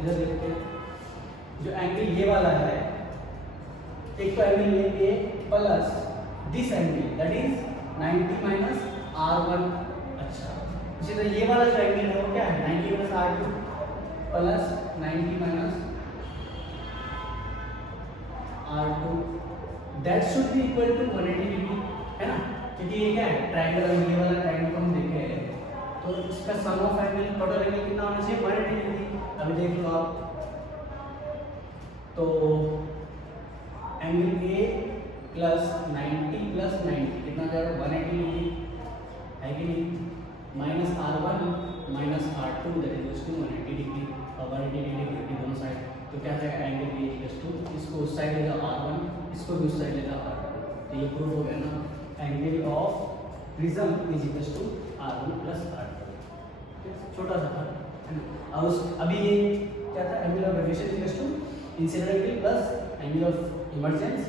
इधर देखते हैं, जो एंगल ये वाला है, एक तो एंगल ये A plus this angle that is 90 minus R1। अच्छा इसी तरह ये वाला जो एंगल है वो क्या है, 90 minus R2 plus 90 minus R2, that should be equal to 180 degree, है ना, क्योंकि ये क्या है, ट्रायंगल एंगल, ये वाला ट्रायंगल को हम देखे हैं, तो इसका सम ऑफ एंगल, टोटल एंगल कितना होना चाहिए, 180 डिग्री। अभी देख लो आप, तो एंगल A प्लस 90 प्लस 90 कितना जाएगा, 180 डिग्री, है कि नहीं, minus R1 minus R2 that is to 180 degree, और 180 डिग्री दोनों साइड, तो क्या जाएगा, एंगल A इक्वल टू, इसको उस साइड लेगा R1, इसको भी उस साइड लेगा R2, तो ये प्रूफ हो गया ना, angle of prism is equal to R1 plus R2, छोटा सा था, है ना। और उस अभी ये क्या था, angle of deviation is equal to incident angle plus angle of emergence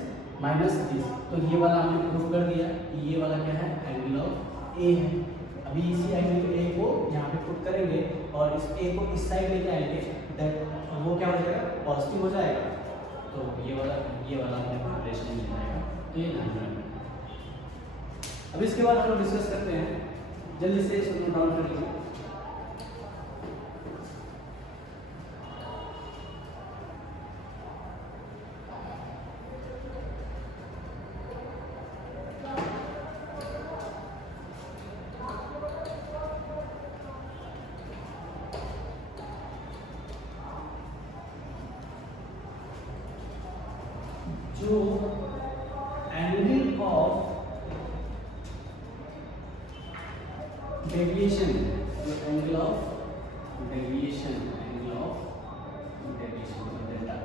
minus this, तो ये वाला हमने प्रूफ कर दिया कि ये वाला क्या है, एंगल ऑफ ए है। अभी इसी एंगल ए को यहाँ पे पुट करेंगे और इस ए को इस साइड लेके आएंगे, दैट वो क्या हो जाएगा, पॉजिटिव हो जाएगा, तो ये वाला अपने रिलेशन मिल जाएगा, तो ये ध्यान रखना। अब इसके बाद हम लोग डिस्कस करते हैं, जल्दी से इसको नोट डाउन कर लीजिए। जो angle of deviation, angle of deviation delta,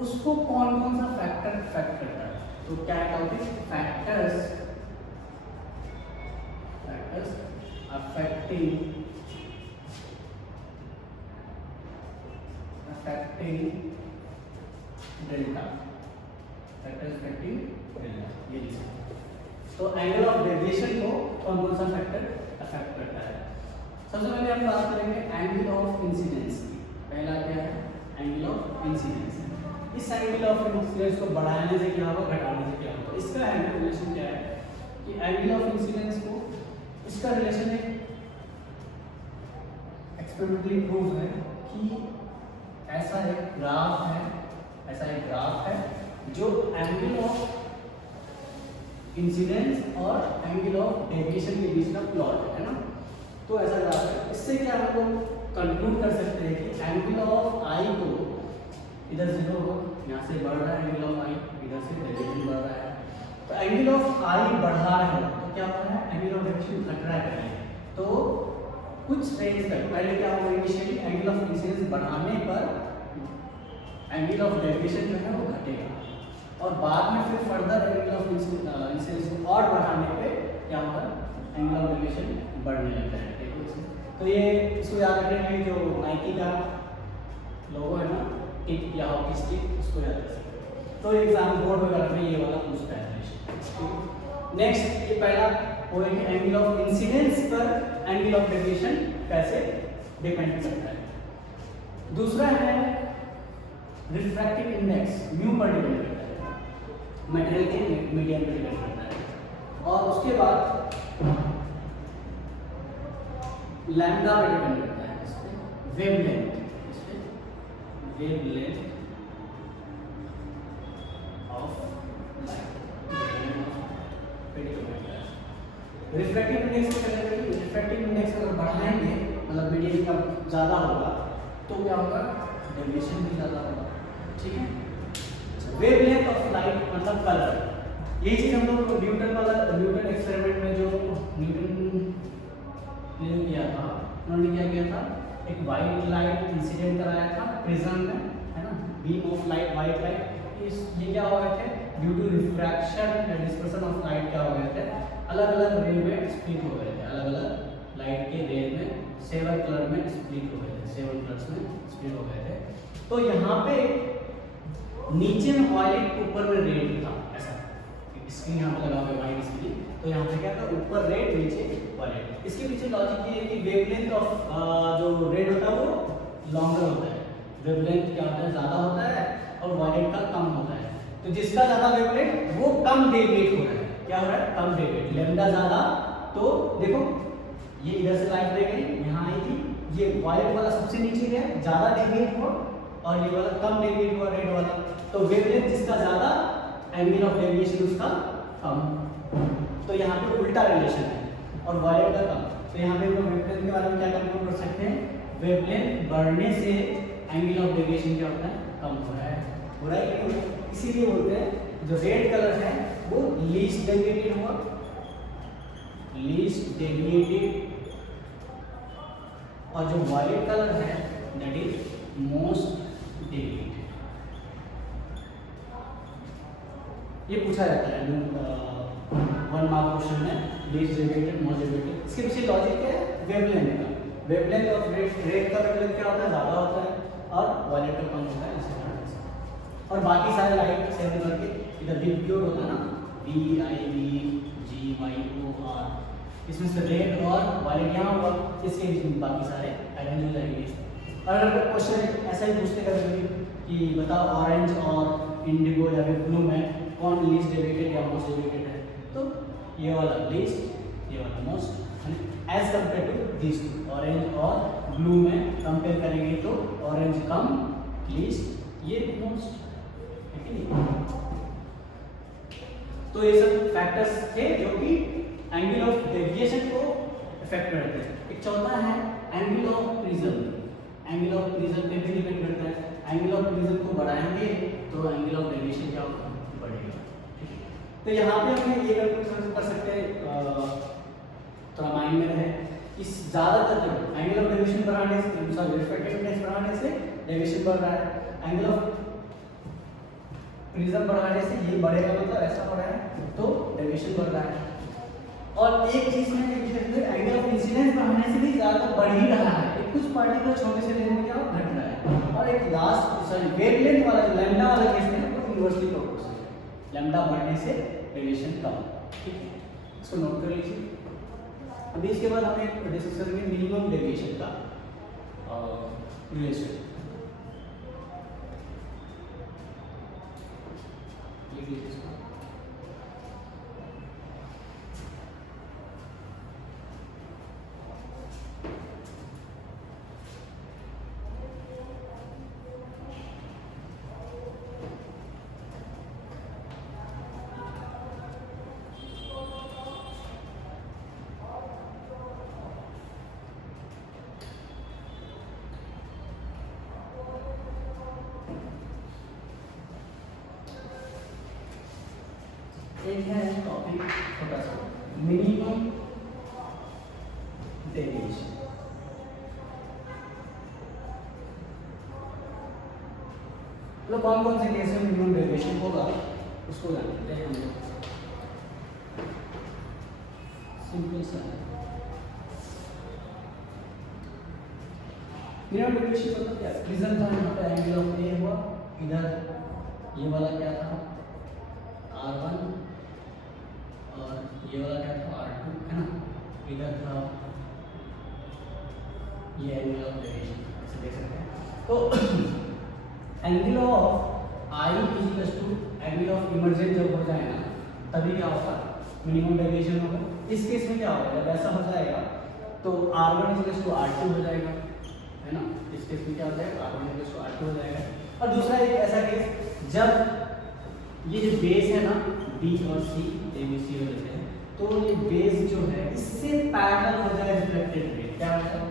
उसको कौन कौन सा फैक्टर इफेक्ट करता है, तो क्या topic, factors affecting delta, factors affecting delta, ये लिखा। तो एंगल ऑफ डेविएशन को कौन कौन सा फैक्टर अफेक्ट करता है। सबसे पहले हम बात करेंगे एंगल ऑफ इंसिडेंस की। पहला क्या है, एंगल ऑफ इंसिडेंस। इस एंगल ऑफ इंसिडेंस को बढ़ाने से क्या होगा, घटाने से क्या होगा। इसका एंगल रिलेशन क्या है कि एंगल ऑफ इंसिडेंस को इसका रिलेशन है एक्सपेरिमेंटली प्रूव है कि ऐसा एक ग्राफ है जो एंगल ऑफ इंसिडेंस और एंगल ऑफ डेविएशन के बीच का प्लॉट है ना। तो ऐसा ग्राफ है, इससे क्या हम लोग कंक्लूड कर सकते हैं कि एंगल ऑफ आई को इधर 0 हो, यहाँ से बढ़ रहा है एंगल ऑफ आई, इधर से डेविएशन बढ़ रहा है। तो एंगल ऑफ आई बढ़ा है तो क्या हो रहा है, एंगल ऑफ डेविएशन घट रहा है। तो कुछ रेंज तक पहले क्या होगा, इनिशियली एंगल ऑफ इंसिडेंस बढ़ाने पर एंगल ऑफ डेविएशन जो है वो घटेगा और बाद में फिर फर्दर एंगल ऑफ इंसिडेंस को और बढ़ाने पे क्या होगा, एंगल ऑफ डेविएशन बढ़ने लगता है। तो ये इसको याद रखने के लिए जो नाइकी का लोगो है ना, टिक या हॉकी स्टिक, उसको याद रख सकते हैं। तो एग्जाम बोर्ड वगैरह में ये वाला पूछता है। नेक्स्ट ये पहला वो है कि एंगल ऑफ इंसिडेंस पर एंगल ऑफ डेविएशन कैसे डिपेंड करता है। दूसरा है रिफ्रैक्टिव इंडेक्स, म्यू पर डिपेंड करता है, मटेरियल के मीडियम पर डिपेंड करता है। और उसके बाद लैम्डा पे डिपेंड करता है, इस पे वेवलेंथ ऑफ लाइट पे डिपेंड करता है। रिफ्रैक्टिव इंडेक्स को क्या करेंगे, रिफ्रैक्टिव इंडेक्स अगर बढ़ाएंगे मतलब मीडियम का ज़्यादा होगा तो क्या होगा, डेविएशन भी ज़्यादा होगा। ठीक है, वेवलेंथ ऑफ लाइट मतलब कलर, यही चीज़ हम लोग न्यूटन एक्सपेरिमेंट में जो न्यूटन ने किया था, उन्होंने क्या किया था, एक वाइट लाइट इंसिडेंट कराया था प्रिज्म में, है ना, beam of light, white light. ये क्या हो गए थे, ड्यू टू रिफ्रैक्शन या डिस्पर्सन ऑफ लाइट क्या हो गए थे, अलग अलग रे में स्प्लिट हो गए थे, अलग अलग लाइट के रे में 7 कलर में स्प्लिट हो गए थे, 7 कलर्स में स्प्लिट हो गए थे। तो यहाँ पे नीचे में वायलेट, ऊपर में रेड था, ऐसा स्क्रीन यहाँ पे लगा हुआ है वाइट स्क्रीन। तो यहाँ पे क्या था, ऊपर रेड नीचे वायलेट। इसके पीछे लॉजिक ये है कि वेवलेंथ ऑफ जो रेड होता है वो लॉन्गर होता है, वेवलेंथ क्या होता है, ज़्यादा होता है और वायलेट का कम होता है। तो जिसका ज़्यादा वेवलेंथ वो कम डेविएट हो रहा है, क्या हो रहा है, कम डेविएट, लैम्डा ज़्यादा। तो देखो ये इधर से लाइट ले गई, यहाँ आई थी, ये वायलेट वाला सबसे नीचे गया, ज़्यादा डेविएट हुआ और ये वाला कम डेविएट हुआ, रेड वाला। तो वेवलेंथ जिसका ज़्यादा, एंगल ऑफ डेविएशन उसका कम। तो यहाँ पे उल्टा रिलेशन है और वायलेट का कम। तो यहाँ पे हम लोग वेवलेंथ के बारे में क्या कंक्लूड कर सकते हैं, वेवलेंथ बढ़ने से एंगल ऑफ डेविएशन क्या होता है, कम हो रहा है, हो रहा है क्यों, इसीलिए बोलते हैं जो रेड कलर है वो लीस्ट डेविएटेड हुआ, लीस्ट डेविएटेड, और जो वायलेट कलर है दैट इज मोस्ट डेविएटेड। ये पूछा जाता है 1 मार्क क्वेश्चन में, लीस्ट डेविएटेड, मोस्ट डेविएटेड। इसके पीछे लॉजिक क्या है, वेवलेंथ का, वेवलेंथ ऑफ रेड का वेवलेंथ क्या होता है, ज़्यादा होता है और वायलेट का कम होता है, इस कारण से। और बाकी सारे लाइट 7 कलर के इधर भी प्योर होता है ना, VIVGYOR, इसमें से रेड और वायलेट यहाँ हुआ, इसके बीच में बाकी सारे अरेंज हो जाएंगे। और अगर क्वेश्चन ऐसा ही पूछते कभी कि बताओ ऑरेंज और इंडिगो या फिर ब्लू में कौन लीस्ट डेविएटेड या मोस्ट डेविएटेड है, तो ये वाला लीस्ट, ये वाला most, as compare to this two, orange और ब्लू में कंपेयर करेंगे तो ऑरेंज कम, लीस्ट, ये मोस्ट, है कि नहीं। तो ये सब फैक्टर्स थे जो कि एंगल ऑफ डेविएशन को इफेक्ट करते हैं। एक चौथा है angle of prism, angle of prism पे भी डिपेंड करता है। एंगल ऑफ प्रिज्म को बढ़ाएंगे तो एंगल ऑफ डेविएशन क्या होगा, बढ़ेगा। तो यहाँ पे हम ये कंक्लूजन कर सकते हैं, थोड़ा माइंड में रहे, इस ज़्यादातर जो एंगल ऑफ डेविएशन बढ़ाने से, सॉरी रिफ्रैक्टिव इंडेक्स बढ़ाने से डेविएशन बढ़ रहा है, एंगल ऑफ प्रिज्म बढ़ाने से ये बढ़ेगा, मतलब ऐसा हो रहा है तो डेविएशन बढ़ रहा है। और एक चीज में एंगल ऑफ इंसिडेंस बढ़ाने से भी ज़्यादा बढ़ ही रहा है, कुछ पार्टिकल छोटे से लेने में क्या घट रहा है। और एक लास्ट सॉरी वेवलेंथ वाला जो लैम्डा वाला केस है वो इन्वर्सली प्रोपोर्शनल है, लैम्डा बढ़ने से डेविएशन कम, ठीक है, इसको नोट कर लीजिए। अभी इसके बाद हमें डिस्कस करेंगे मिनिमम डेविएशन का रिलेशन। लिख लीजिए इसको। एक है टॉपिक छोटा सा, मिनिमम डेविएशन। मतलब कौन कौन से केस में मिनिमम डेविएशन होगा उसको जानते हैं हम लोग। सिंपल सा है, मिनिमम डेविएशन मतलब क्या है? प्रिज्म था, यहाँ पे एंगल ऑफ ए हुआ, इधर ये वाला क्या था R1 और ये वाला क्या था R2, है ना। इधर था ये एंगल ऑफ डेविएशन, ऐसे देख सकते हैं। तो angle of I is to angle of emergent जब हो जाए ना, तभी क्या होगा, मिनिमम डेविएशन होगा। इस केस में क्या होगा, जब ऐसा हो जाएगा तो R1 इज टू R2 हो जाएगा, है ना। इस केस में क्या हो जाएगा, R1 इज टू R2 हो जाएगा। और दूसरा एक ऐसा केस, जब ये जो बेस है ना B और C, A B C हो जाते हैं, तो ये बेस जो है इससे पैरेलल हो जाए रिफ्लेक्टेड रे, क्या होता है,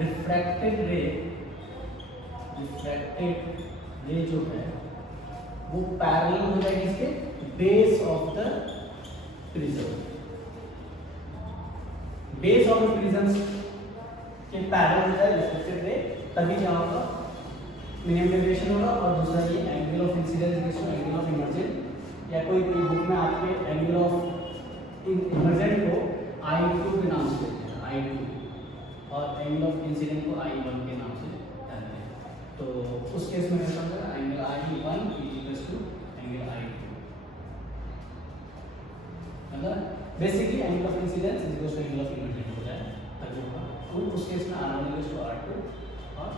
रिफ्रैक्टेड रे जो है वो पैरेलल हो जाएगी इसके base of the prism. Base of the prism के पैरेलल हो जाए रिफ्लेक्टेड रे, तभी क्या होगा, मिनिमम डेविएशन होगा। और दूसरा ये angle of incidence equal to angle of emergent, या कोई बुक में आपके एंगल ऑफ इमर्जेंट को I2 के नाम से देते हैं, I2, और एंगल ऑफ इंसिडेंट को I1 के नाम से कहते हैं। तो उस केस में ऐसा होगा, angle I1 equal to angle I2, मतलब basically angle of incidence equal to angle of emergent हो जाए तभी होगा। उस केस में R1 इक्वल टू R2 और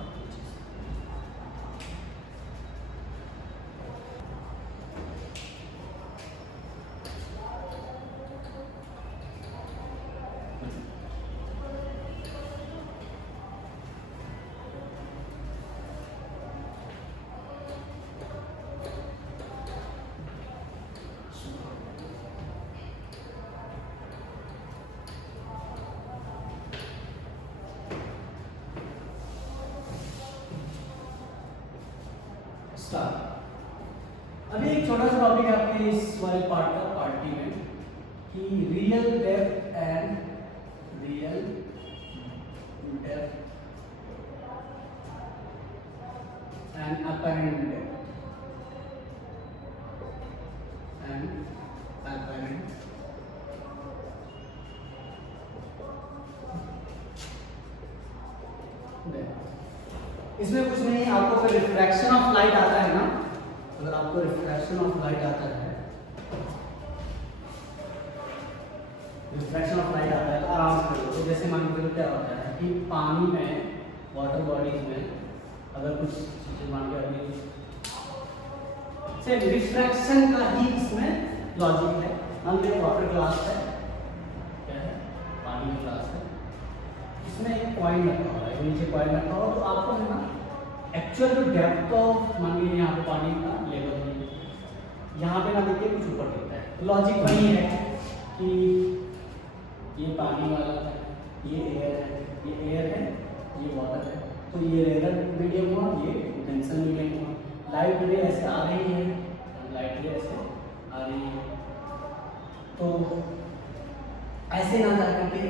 अभी एक छोटा सा टॉपिक है आपके इस वाले पार्ट का, पार्ट डी में, कि real depth and apparent depth and apparent depth। इसमें कुछ नहीं, आपको कोई रिफ्रैक्शन ऑफ लाइट आता है ना, अगर आपको रिफ्रैक्शन ऑफ लाइट आता है, रिफ्रैक्शन ऑफ लाइट आता है तो आराम से करो। तो जैसे मान लीजिए क्या होता है कि पानी में, वाटर बॉडीज में अगर कुछ चीजें मान के अभी से रिफ्रैक्शन का ही इसमें लॉजिक है। मान लीजिए वाटर ग्लास है, क्या है, पानी का ग्लास है, इसमें एक कॉइन रखा हुआ है, नीचे कॉइन रखा हुआ, तो आपको है ना एक्चुअल जो डेप्थ ऑफ, मान लीजिए यहाँ पे पानी का लेवल है, यहाँ पे ना देखिए कुछ ऊपर दिखता है। लॉजिक वही है कि ये पानी वाला है, ये एयर है, ये वाटर है, तो ये रेयर मीडियम हुआ, ये डेंसर मीडियम हुआ। लाइट रे ऐसे आ रही है, लाइट रे ऐसे आ रही है, तो ऐसे ना जा करके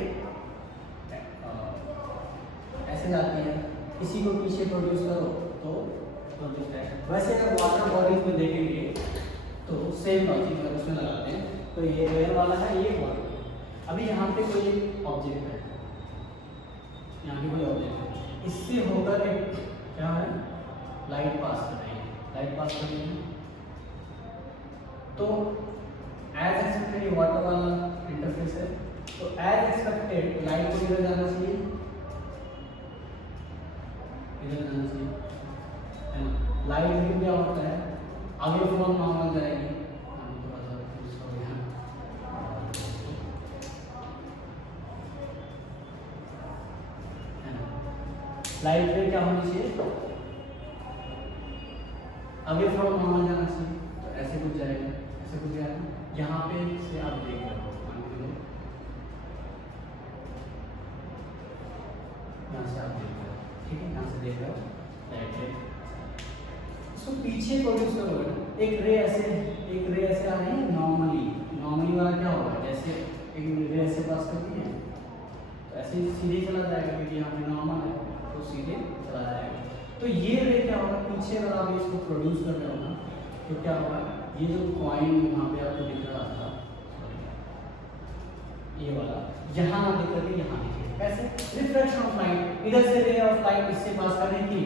ऐसे जाती है, इसी को पीछे प्रोड्यूस करो तो प्रोड्यूस है। वैसे अगर वाटर बॉडीज में देखेंगे तो सेम लॉजिक अगर उसमें लगाते हैं, तो ये एयर वाला है, ये वाटर। अभी यहाँ पे कोई ऑब्जेक्ट है, यहाँ पे कोई ऑब्जेक्ट है, इससे होकर एक क्या है, लाइट पास कर रही है, लाइट पास कर रही है, तो एज एक्सपेक्टेड ये वाटर वाला इंटरफेस है, तो एज एक्सपेक्टेड लाइट को इधर जाना चाहिए, इधर जाना चाहिए, है ना। लाइट भी क्या होता है, आगे फ्रॉम नॉर्मल जाएगी, थोड़ा सा लाइट रे क्या होनी चाहिए, अवे फ्रॉम नॉर्मल जाना चाहिए, तो ऐसे कुछ जाएगा, ऐसे कुछ जाएगा। यहाँ पे से आप देख रहे हो, यहाँ से आप देख रहे हो, ठीक है, यहाँ से देख रहे हो लाइट रे, इसको पीछे प्रोड्यूस करोगे ना, एक रे ऐसे, एक रे ऐसे आ रही है नॉर्मली, नॉर्मली वाला क्या होगा, जैसे एक रे ऐसे पास करती है तो ऐसे सीधे चला जाएगा क्योंकि यहाँ पे नॉर्मल है तो सीधे चला जाएगा। तो ये रे क्या होगा, पीछे अगर आप इसको प्रोड्यूस कर रहे हो ना तो क्या होगा, ये जो कॉइन यहाँ पे आपको दिख रहा था ये वाला, यहाँ ना दिख रही, यहाँ दिखेगा। कैसे, रिफ्लेक्शन ऑफ लाइट, इधर से रे ऑफ लाइट इससे पास कर रही थी,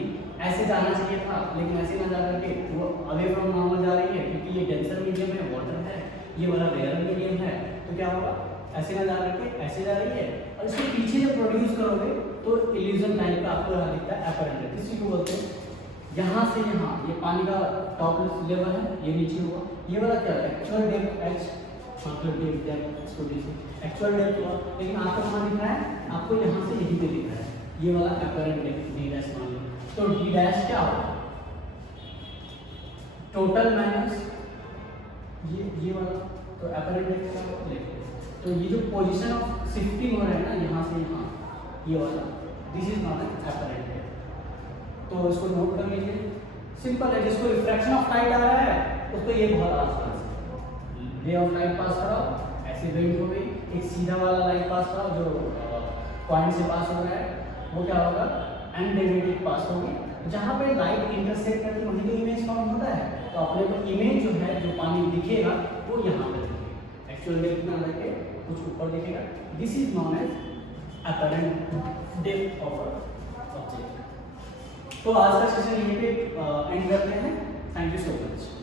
ऐसे जाना चाहिए था लेकिन ऐसे ना जा करके वो अवे फ्रॉम नॉर्मल जा रही है क्योंकि ये डेंसर मीडियम है, वाटर है, ये वाला रेयर मीडियम है, तो क्या होगा, ऐसे ना जा करके ऐसे जा रही है। और इसके पीछे जब प्रोड्यूस करोगे तो इल्यूजन टाइप का आपको यहाँ दिखता है अपरेंट, किसी को बोलते हैं। यहाँ से यहाँ ये पानी का टॉप लेवल है, ये नीचे हुआ, ये वाला क्या है, एक्चुअल डेप्थ एच, मतलब डेप्थ इसको दीजिए एक्चुअल डेप्थ हुआ, लेकिन आपको कहाँ दिख रहा है, आपको यहाँ से यहीं पे दिख रहा है, ये वाला अपरेंट डेप्थ डी डैश मान लो। तो डी डैश क्या होगा, टोटल माइनस ये वाला, तो अपरेंट डेप्थ क्या होगा देखो। तो ये जो पोजीशन ऑफ शिफ्टिंग हो रहा है ना यहाँ से यहाँ, ये वाला, this is not an apparent depth. तो इसको नोट कर लीजिए, सिंपल है। जिसको रिफ्रैक्शन ऑफ लाइट आ रहा है उसको ये बहुत आसान है, रे ऑफ लाइट पास कराओ, ऐसे बेंड हो गई, एक सीधा वाला लाइट पास कराओ जो पॉइंट से पास हो रहा है वो क्या होगा, अनडेविएटेड पास होगी। जहाँ पे लाइट इंटरसेक्ट करके वहीं तो इमेज फॉर्म होता है, तो अपने को इमेज जो है जो पानी दिखेगा वो यहाँ पे दिखेगा, एक्चुअल डेप्थ में लगे कुछ ऊपर दिखेगा। This is known as apparent depth of object. तो आज का सेशन यहीं पे एंड करते हैं। Thank you so much.